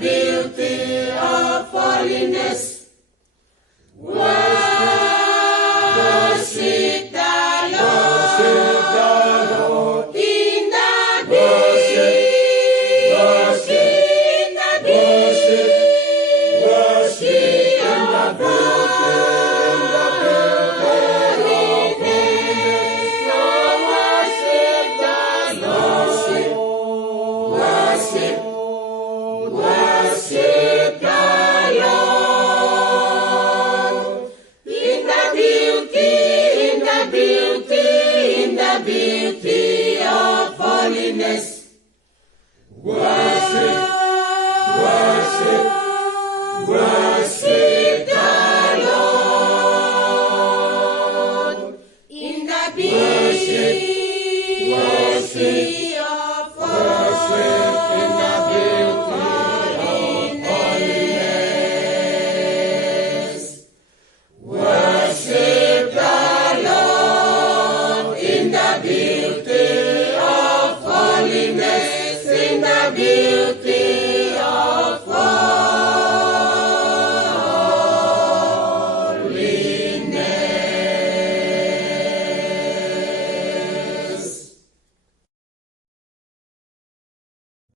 beauty of holiness. Worship the Lord in the deep. Worship in the deep. Worship in the holiness. Worship the Lord. Worship the Lord in the beauty of holiness. Worship the Lord in the beauty. Worship